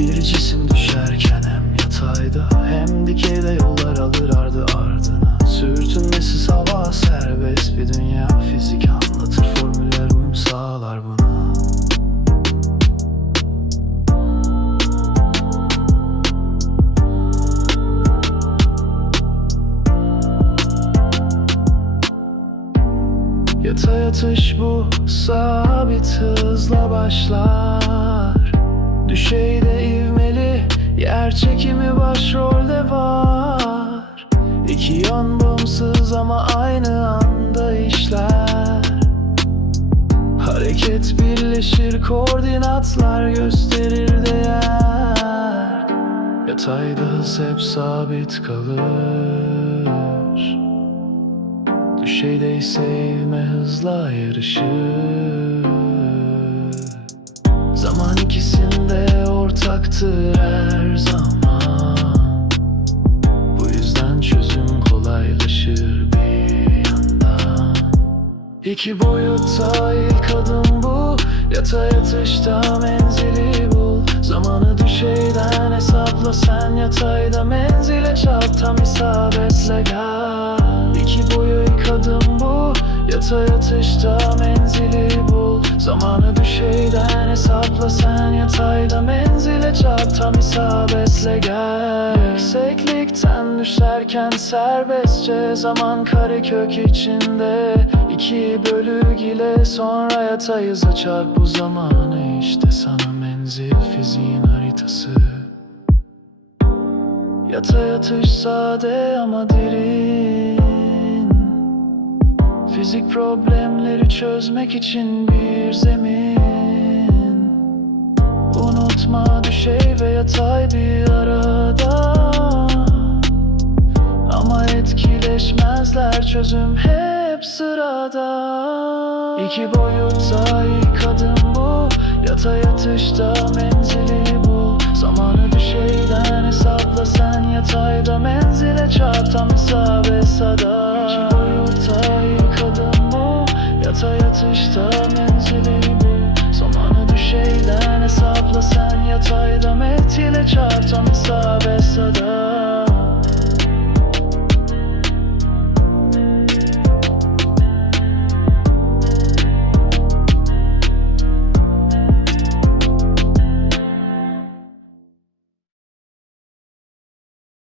Bir cisim düşerken hem yatayda Hem dikeyde yollar alır ardı ardına. Sürtünmesi sabah serbest bir dünya Fizik anlatır formüller uyum sağlar buna. Yatay atış bu sabit hızla başlar. Düşeyde ivmeli yer çekimi başrolde var. İki yön bağımsız ama aynı anda işler. Hareket birleşir koordinatlar gösterir değer. Yatayda hız hep sabit kalır. Düşeyde ise ivme hızla yarışır İki boyutta ilk adım bu. Yata yatışta menzili bul. Zamanı düşeyden hesapla sen Yatayda menzile çarp. Tam isabetle gel. İki boyu ilk adım bu. Yata yatışta menzili bul. Zamanı düşeyden hesapla sen Yatayda menzile çarp. Tam isabetle gel düşerken serbestçe Zaman karekök içinde. İki bölü ile sonra yatayıza çarp bu zamanı. İşte sana menzil fiziğin haritası. Yata yatış sade ama derin. Fizik problemleri çözmek için bir zemin. Unutma düşey ve yatay bir arada çözüm hep sırada. İki boyutta ilk adım bu. Yata yatışta menzili bul Zamanı düşeyden hesapla sen Yatayda. Menzile çarp tam isabet sada İki boyutta ilk adım bu. Yata yatışta menzili